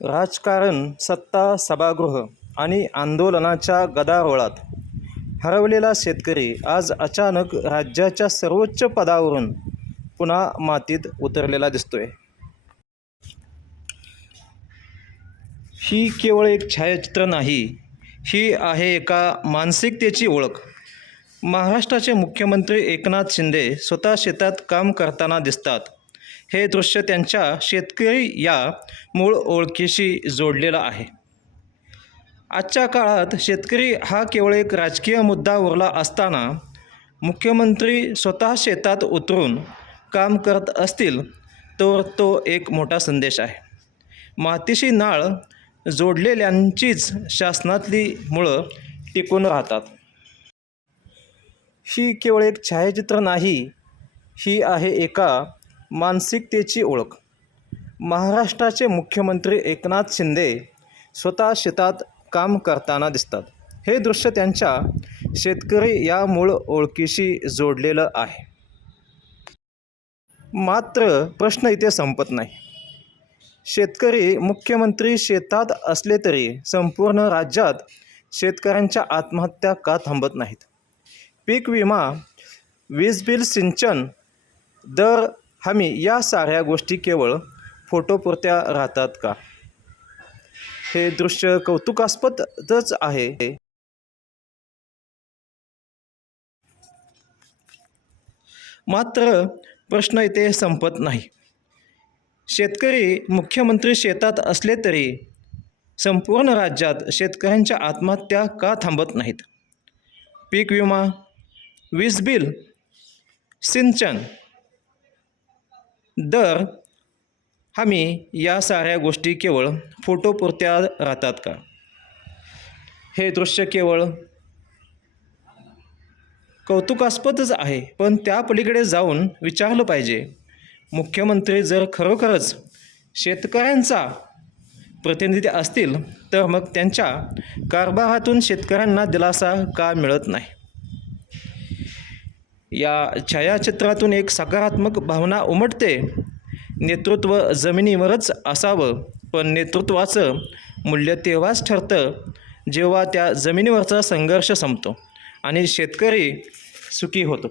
राजकारण, सत्ता, सभागृह आणि आंदोलनाच्या गदारोळात हरवलेला शेतकरी आज अचानक राज्याच्या सर्वोच्च पदावरून पुन्हा मातीत उतरलेला दिसतोय. ही केवळ एक छायाचित्र नाही, ही आहे एका मानसिकतेची ओळख. महाराष्ट्राचे मुख्यमंत्री एकनाथ शिंदे स्वतः शेतात काम करताना दिसतात. हे दृश्य त्यांच्या शेतकरी या मूळ ओळखीशी जोडलेलं आहे. आजच्या काळात शेतकरी हा केवळ एक राजकीय मुद्दा उरला असताना मुख्यमंत्री स्वतः शेतात उतरून काम करत असतील तर तो एक मोठा संदेश आहे. मातीशी नाळ जोडलेल्यांचीच शासनातली मुळं टिकून राहतात. ही केवळ एक छायाचित्र नाही, ही आहे एका मानसिकतेची ओळख. महाराष्ट्राचे मुख्यमंत्री एकनाथ शिंदे स्वतः शेतात काम करताना दिसतात. हे दृश्य त्यांच्या शेतकरी या मूळ ओळखीशी जोडलेलं आहे. मात्र प्रश्न इथे संपत नाही. शेतकरी मुख्यमंत्री शेतात असले तरी संपूर्ण राज्यात शेतकऱ्यांच्या आत्महत्या का थांबत नाहीत? पीक विमा, वीज बिल, सिंचन, दर हमी या साऱ्या गोष्टी केवळ फोटोपुरत्या राहतात का? हे दृश्य कौतुकास्पदच आहे. मात्र प्रश्न इथे संपत नाही. शेतकरी मुख्यमंत्री शेतात असले तरी संपूर्ण राज्यात शेतकऱ्यांच्या आत्महत्या का थांबत नाहीत? पीक विमा, वीज बिल, सिंचन, दर हमी या साऱ्या गोष्टी केवळ फोटोपुरत्या राहतात का? हे दृश्य केवळ कौतुकास्पदच आहे, पण त्या पलीकडे जाऊन विचारलं पाहिजे, मुख्यमंत्री जर खरोखरच शेतकऱ्यांचा प्रतिनिधी असतील तर मग त्यांच्या कारभारातून शेतकऱ्यांना दिलासा का मिळत नाही? या छायाचित्रातून एक सकारात्मक भावना उमटते. नेतृत्व जमिनीवरच असावं, पण नेतृत्वाचं मूल्य तेव्हाच ठरतं जेव्हा त्या जमिनीवरचा संघर्ष संपतो आणि शेतकरी सुखी होतो.